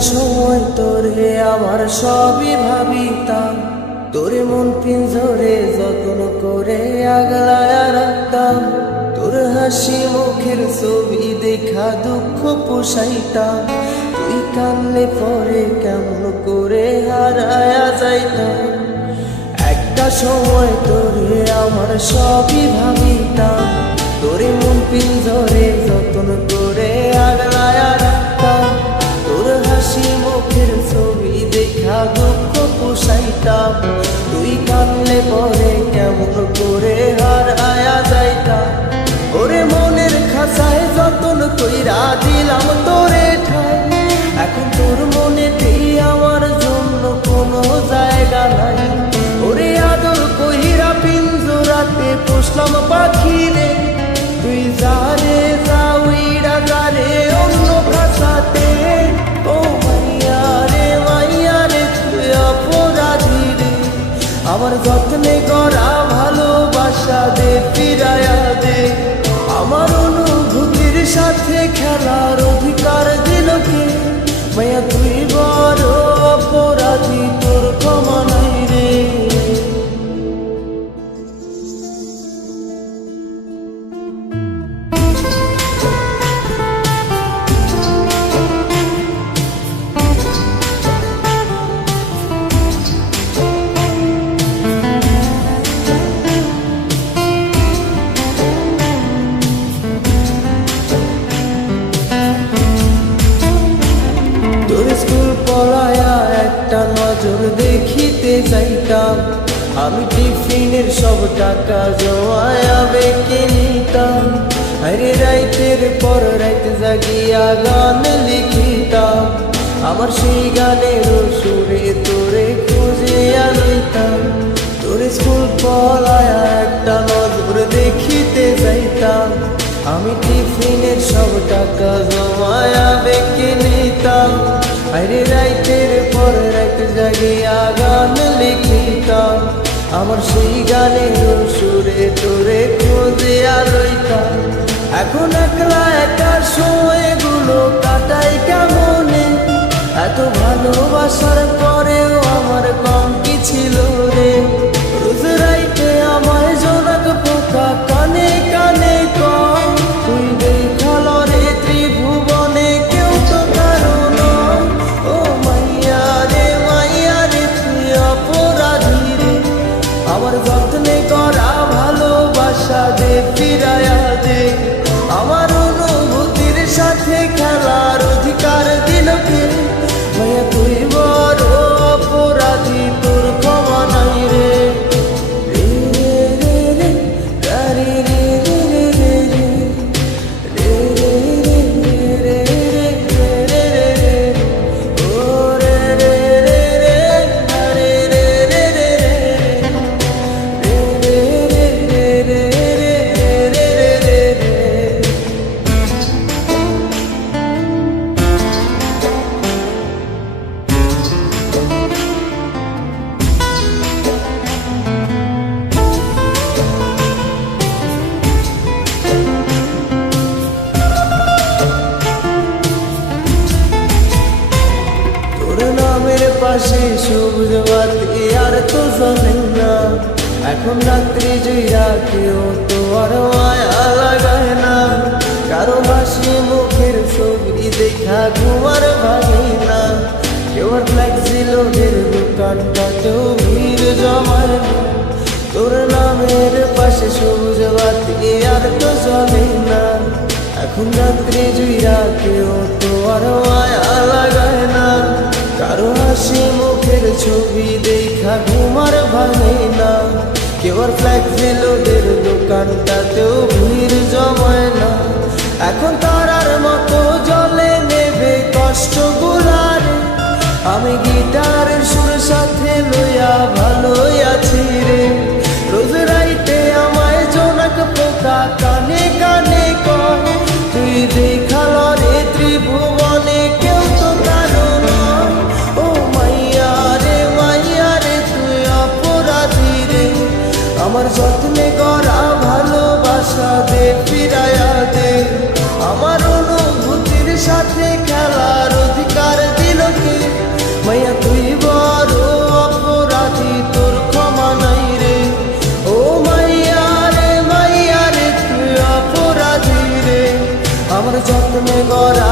সময় তোরে আমার সবই ভাবিতাম, তোরে মন পিঞ্জরে যত্ন করে আগলায়া রাখতাম। তোর হাসি মুখের ছবি দেখা দুঃখ পোষাইতাম, তুই কানলে পরে কেমন করে হারায়া যাইতাম। একটা সময় তোরে আমার সবই ভাবিতাম, তোরে মন পিঞ্জরে যত্ন করে আগলায়া রাখতাম। তোর হাসি মুখের ছবি দেখা দুঃখ পোষাইতাম, তুই কানলে পরে কেমন করে হারায়া যাইতাম। ওরে মনের খাঁচায় যতন কইরা দিলাম তোরে ঠাই, এখন তোর মনেতেই আমার জন্য কোনো জায়গা নাই। ওরে আদর কইরা পিঞ্জরাতে পুষলাম পাখি রে, তুই যারে যাওইরা যারে অন্য খাঁচাতে। ও মাইয়া রে তুই অপরাধী রে, আমার যত্নে করা ভালোবাসা দে ফিরায়া দে। আমার অনুভূতির সাথে খেলার অধিকার দিল কে? মায়া তুই বড় অপরাধী, তোর ক্ষমা নাই রে। তোর স্কুল পড়ায়া একটা নজর দেখিতে যাইতাম, আমি টিফিনের সব টাকা জমায়া বেঁকে নিতাম। আরে রাইতের পর রাইত জাগিয়া গান লিখিতাম, আমার সেই গানের সুরে তোরে খুঁজিয়া লইতাম। তোর স্কুল পড়ায়া একটা নজর দেখিতে যাইতাম, আমি টিফিনের সব টাকা জমায়া বেঁকে নিতাম। আরে রাইতের পর রাইত জাগিয়া গান লিখিতাম, আমার সেই গানের সুরে তোরে খুঁজিয়া লইতাম। এখন একলা একা সময়গুলো কাটাই কেমনে, এত ভালোবাসার পরেও আমার কম কি ছিল রে। রোজ রাইতে আমায় জোনাক পোকা কানে কানে কম, তুই দেখাল রে ত্রিভুবনে কেউ তো কারো নয়। ও মাইয়া রে তুই অপরাধী রে, আমার যত্নে করা ভালোবাসা দে ফিরায়া দে। আমার অনুভূতির সাথে খেলার অধিকার দিল কে? মায়া তুই বড় অপরাধী, তোর ক্ষমা নাই রে। রে রে রে গারি রে রে রে রে রে রে রে রে রে রে ও রে রে রে রে গারি রে রে রে রে রে রে রে রে রে। তোর নামের পাশে সবুজ বাতি আর তো জ্বলে না, এখন রাত্রি জুইরা কেউ তো আর মায়া লাগায় না। কারো হাসি মুখের ছবি দেখা ঘুমার ভাঙে না, কেউ আর ফ্লেক্সি লোকের দোকানটাতেও ভিড় জমায় না। তোর নামের পাশে সবুজ বাতি আর তো জ্বলে না, এখন রাত্রি জুইরা কেউ তো আর মায়া লাগায় না। কারো হাসি মুখের ছবি দেখা ঘুমার ভাঙে না, কেউ আর ফ্লেক্সি লোডের দোকানটাতেও ভিড় জমায় না। এখন তারার মতো জলে নেবে কষ্ট গুলারে, আমি গিটারের সুর সাথে লইয়া ভালোই আছি রে। রোজ রাইতে আমায় জোনাক পোকা কানে কানে কয়, তুই দেখাল রে ত্রিভুবনে কেউ তো কারো নয়। ও মাইয়া রে তুই অপরাধী রে, আমার যত্নে করা ভালোবাসা দে ফিরায়া দে। আমার অনুভূতির সাথে খেলার অধিকার দিল আগুনে গড়া